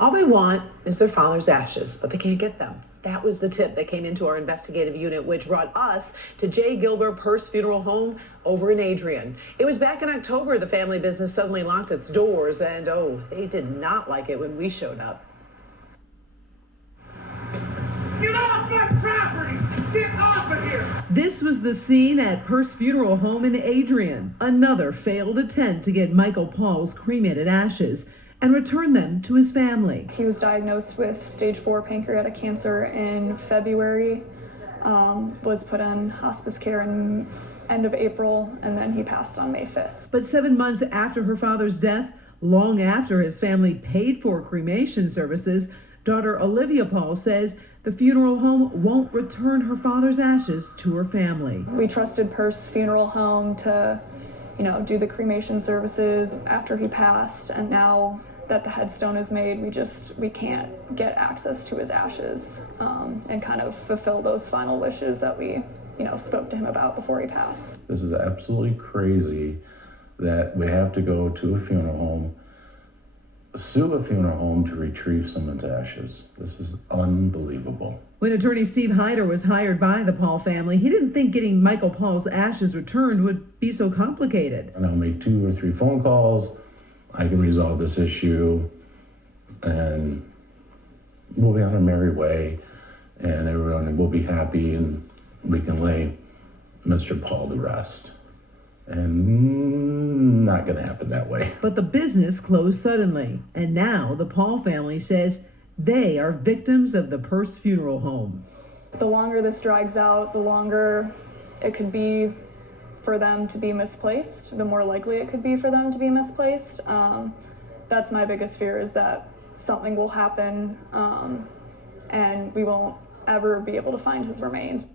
All they want is their father's ashes, but they can't get them. That was the tip that came into our investigative unit, which brought us to J. Gilbert Purse Funeral Home over in Adrian. It was back in October the family business suddenly locked its doors, and oh, they did not like it when we showed up. Get off my property! Get off of here! This was the scene at Purse Funeral Home in Adrian. Another failed attempt to get Michael Paul's cremated ashes and return them to his family. He was diagnosed with stage 4 pancreatic cancer in February, was put on hospice care in end of April, and then he passed on May 5th. But 7 months after her father's death, long after his family paid for cremation services, daughter Olivia Paul says the funeral home won't return her father's ashes to her family. We trusted Purse Funeral Home to, do the cremation services after he passed, and now that the headstone is made, we can't get access to his ashes and kind of fulfill those final wishes that we, spoke to him about before he passed. This is absolutely crazy that we have to go to a funeral home, sue a funeral home to retrieve someone's ashes. This is unbelievable. When attorney Steve Hyder was hired by the Paul family, he didn't think getting Michael Paul's ashes returned would be so complicated. And I'll make 2 or 3 phone calls. I can resolve this issue, and we'll be on a merry way, and everyone will be happy, and we can lay Mr. Paul to rest. And not going to happen that way. But the business closed suddenly, and now the Paul family says they are victims of the Purse Funeral Home. The longer this drags out, the longer it could be for them to be misplaced, the more likely it could be for them to be misplaced. That's my biggest fear, is that something will happen and we won't ever be able to find his remains.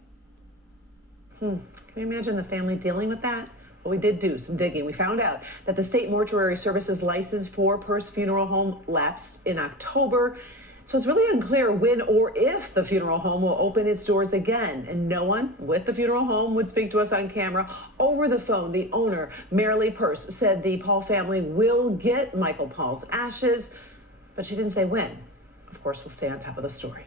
Can you imagine the family dealing with that? Well, we did do some digging. We found out that the State Mortuary Services license for Purse Funeral Home lapsed in October. So it's really unclear when or if the funeral home will open its doors again. And no one with the funeral home would speak to us on camera. Over the phone, the owner, Marilee Purse, said the Paul family will get Michael Paul's ashes, but she didn't say when. Of course, we'll stay on top of the story.